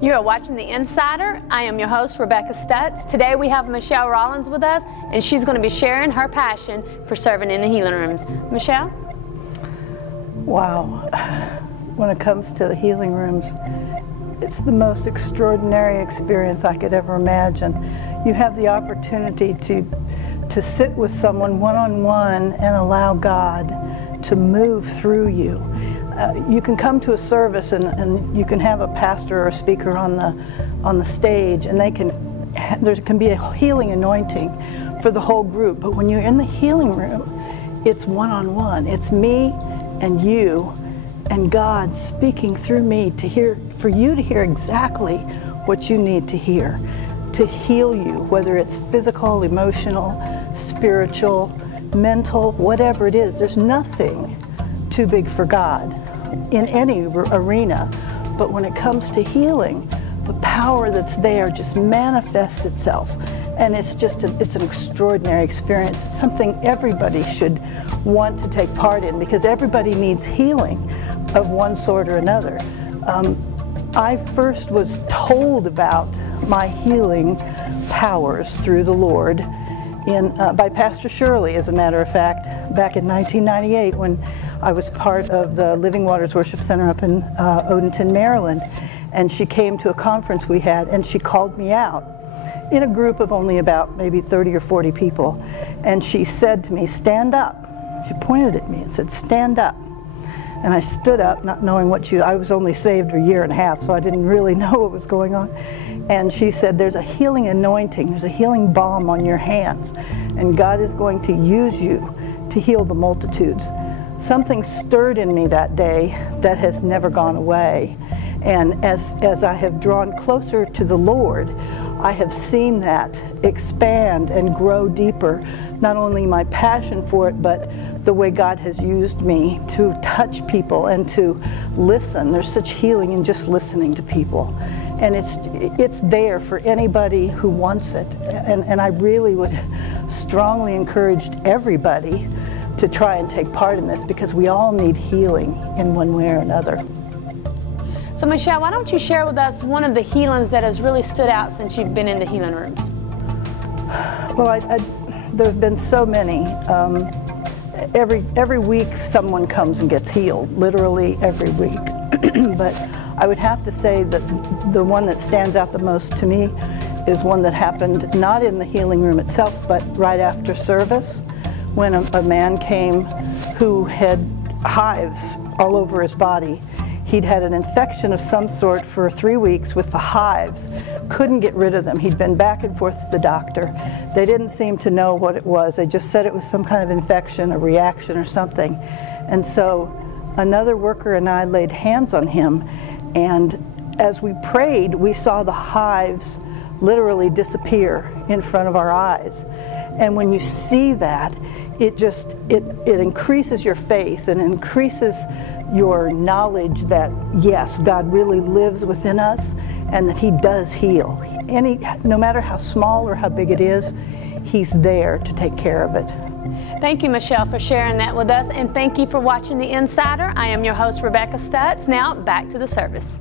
You are watching The Insider. I am your host, Rebecca Stutz. Today we have Michelle Rollins with us, and she's going to be sharing her passion for serving in the healing rooms. Michelle? Wow. When it comes to the healing rooms, it's the most extraordinary experience I could ever imagine. You have the opportunity to sit with someone one-on-one and allow God to move through you. You can come to a service and you can have a pastor or a speaker on the stage, and there can be a healing anointing for the whole group. But when you're in the healing room, it's one-on-one. It's me and you and God speaking through me for you to hear exactly what you need to hear, to heal you, whether it's physical, emotional, spiritual, mental, whatever it is. There's nothing too big for God in any arena. But when it comes to healing, the power that's there just manifests itself. And it's an extraordinary experience. It's something everybody should want to take part in, because everybody needs healing of one sort or another. I first was told about my healing powers through the Lord by Pastor Shirley, as a matter of fact, back in 1998 when I was part of the Living Waters Worship Center up in Odenton, Maryland. And she came to a conference we had, and she called me out in a group of only about maybe 30 or 40 people. And she said to me, "Stand up." She pointed at me and said, "Stand up." And I stood up, not knowing I was only saved a year and a half, so I didn't really know what was going on. And she said, "There's a healing anointing, there's a healing balm on your hands, and God is going to use you to heal the multitudes." Something stirred in me that day that has never gone away. And as I have drawn closer to the Lord, I have seen that expand and grow deeper, not only my passion for it, but the way God has used me to touch people and to listen. There's such healing in just listening to people. And it's there for anybody who wants it. And I really would strongly encourage everybody to try and take part in this, because we all need healing in one way or another. So Michelle, why don't you share with us one of the healings that has really stood out since you've been in the healing rooms? Well, there have been so many. Every week someone comes and gets healed, literally every week. But I would have to say that the one that stands out the most to me is one that happened not in the healing room itself, but right after service, when a man came who had hives all over his body. He'd had an infection of some sort for 3 weeks with the hives, couldn't get rid of them. He'd been back and forth to the doctor. They didn't seem to know what it was. They just said it was some kind of infection, a reaction or something. And so another worker and I laid hands on him, and as we prayed, we saw the hives literally disappear in front of our eyes. And when you see that, it increases your faith and increases your knowledge that, yes, God really lives within us and that He does heal. No matter how small or how big it is, He's there to take care of it. Thank you, Michelle, for sharing that with us, and thank you for watching The Insider. I am your host, Rebecca Stutz. Now, back to the service.